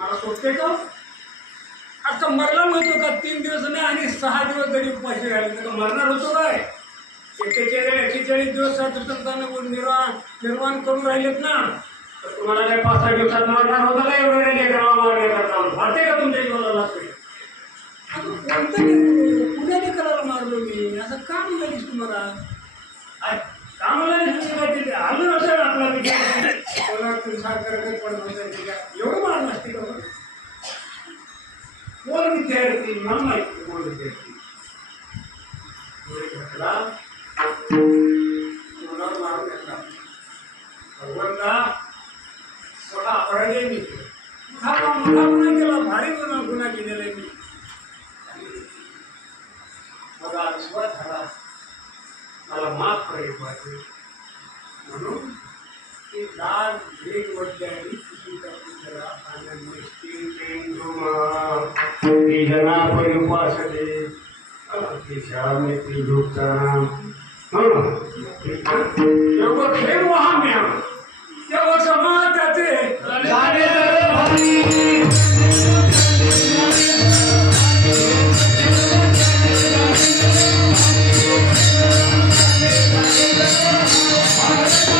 मला सोडते का? आता मरला नव्हतो का 3 दिवस नाही आणि 6 दिवस जरी उपाशी राहिले तर मरणार होतो काय? 41 दिवस साधुसंतांना निर्माण करून राहिलेत ना, तर तुम्हाला काय 5-6 दिवसात मरणार होतं का? एवढे लेकराला मारण्याकरता वाटते का तुमच्या जीवाला लागते? कोणतं कुठल्या लेकराला मारलो मी? असं का म्हणालीस तुम्हाला? का म्हणालीस? आलं नसेल आपला विचार कोणा साखर पडत नसेल का एवढं मार नसते का? कोण विद्यार्थी मला माहिती कोण विद्यार्थी घटला तोंडावर मारून घेतला. भगवंता मोठा अपराध आहे मी, मोठा गुन्हा केला, भारी गुन्हा केलेला आहे मी. माझा विश्वास झाला, मला माफ करेल पाहिजे म्हणून ती लाल भेट वडली आणि जना परिपासते खेळ वहाम्या तेव्हा समाजाचे Hare